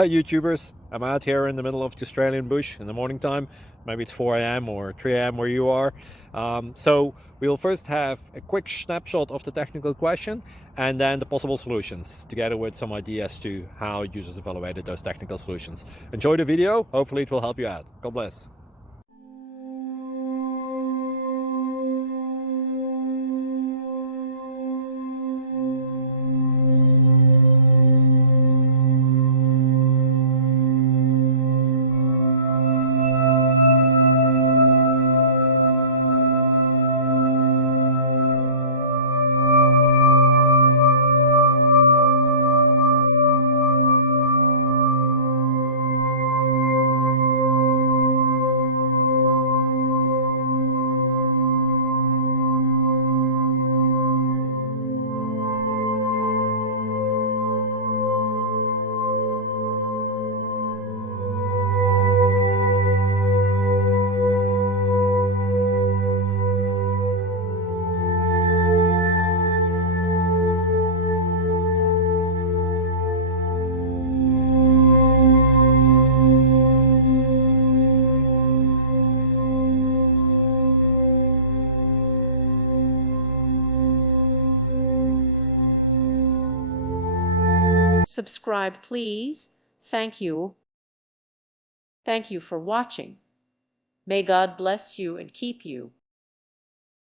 Hi YouTubers, I'm out here in the middle of the Australian bush in the morning time. Maybe it's 4 a.m. or 3 a.m. where you are. So we'll first have a quick snapshot of the technical question and then the possible solutions, together with some ideas to how users evaluated those technical solutions. Enjoy the video, hopefully it will help you out. God bless. Subscribe, please. Thank you. Thank you for watching. May God bless you and keep you.